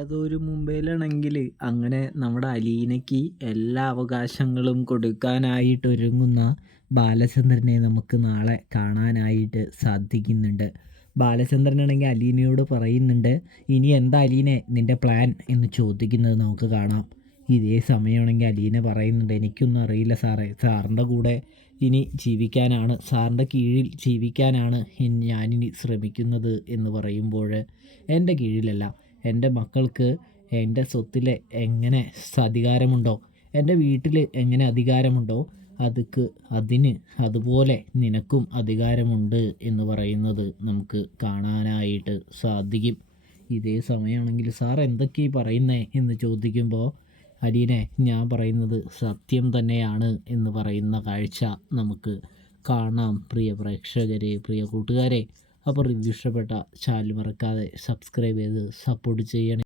അതൊരു മുംബൈയിലാണെങ്കിൽ അങ്ങനെ നമ്മുടെ അലീനയ്ക്ക് എല്ലാ അവകാശങ്ങളും കൊടുക്കാനായിട്ടൊരുങ്ങുന്ന ബാലചന്ദ്രനെ നമുക്ക് നാളെ കാണാനായിട്ട് സാധിക്കുന്നുണ്ട്. ബാലചന്ദ്രനാണെങ്കിൽ അലീനയോട് പറയുന്നുണ്ട്, ഇനി എന്താ അലീനെ നിൻ്റെ പ്ലാൻ എന്ന് ചോദിക്കുന്നത് നമുക്ക് കാണാം. ഇതേ സമയമാണെങ്കിൽ അലീന പറയുന്നുണ്ട്, എനിക്കൊന്നും അറിയില്ല സാറേ, സാറിൻ്റെ കൂടെ ഇനി ജീവിക്കാനാണ്, സാറിൻ്റെ കീഴിൽ ജീവിക്കാനാണ് ഞാനിനി ശ്രമിക്കുന്നത് എന്ന് പറയുമ്പോൾ, എൻ്റെ കീഴിലല്ല, എൻ്റെ മക്കൾക്ക് എൻ്റെ സ്വത്തിൽ എങ്ങനെ അധികാരമുണ്ടോ, എൻ്റെ വീട്ടിൽ എങ്ങനെ അധികാരമുണ്ടോ അതിന് അതുപോലെ നിനക്കും അധികാരമുണ്ട് എന്ന് പറയുന്നത് നമുക്ക് കാണാനായിട്ട് സാധിക്കും. ഇതേ സമയമാണെങ്കിൽ സാർ എന്തൊക്കെയാ പറയുന്നേ എന്ന് ചോദിക്കുമ്പോൾ അലീനെ ഞാൻ പറയുന്നത് സത്യം തന്നെയാണ് എന്ന് പറയുന്ന കാഴ്ച നമുക്ക് കാണാം. പ്രിയ പ്രേക്ഷകരെ, പ്രിയ കൂട്ടുകാരെ, അപ്പോൾ റിവ്യൂ ഇഷ്ടപ്പെട്ട ചാനൽ മറക്കാതെ സബ്സ്ക്രൈബ് ചെയ്ത് സപ്പോർട്ട് ചെയ്യണേ.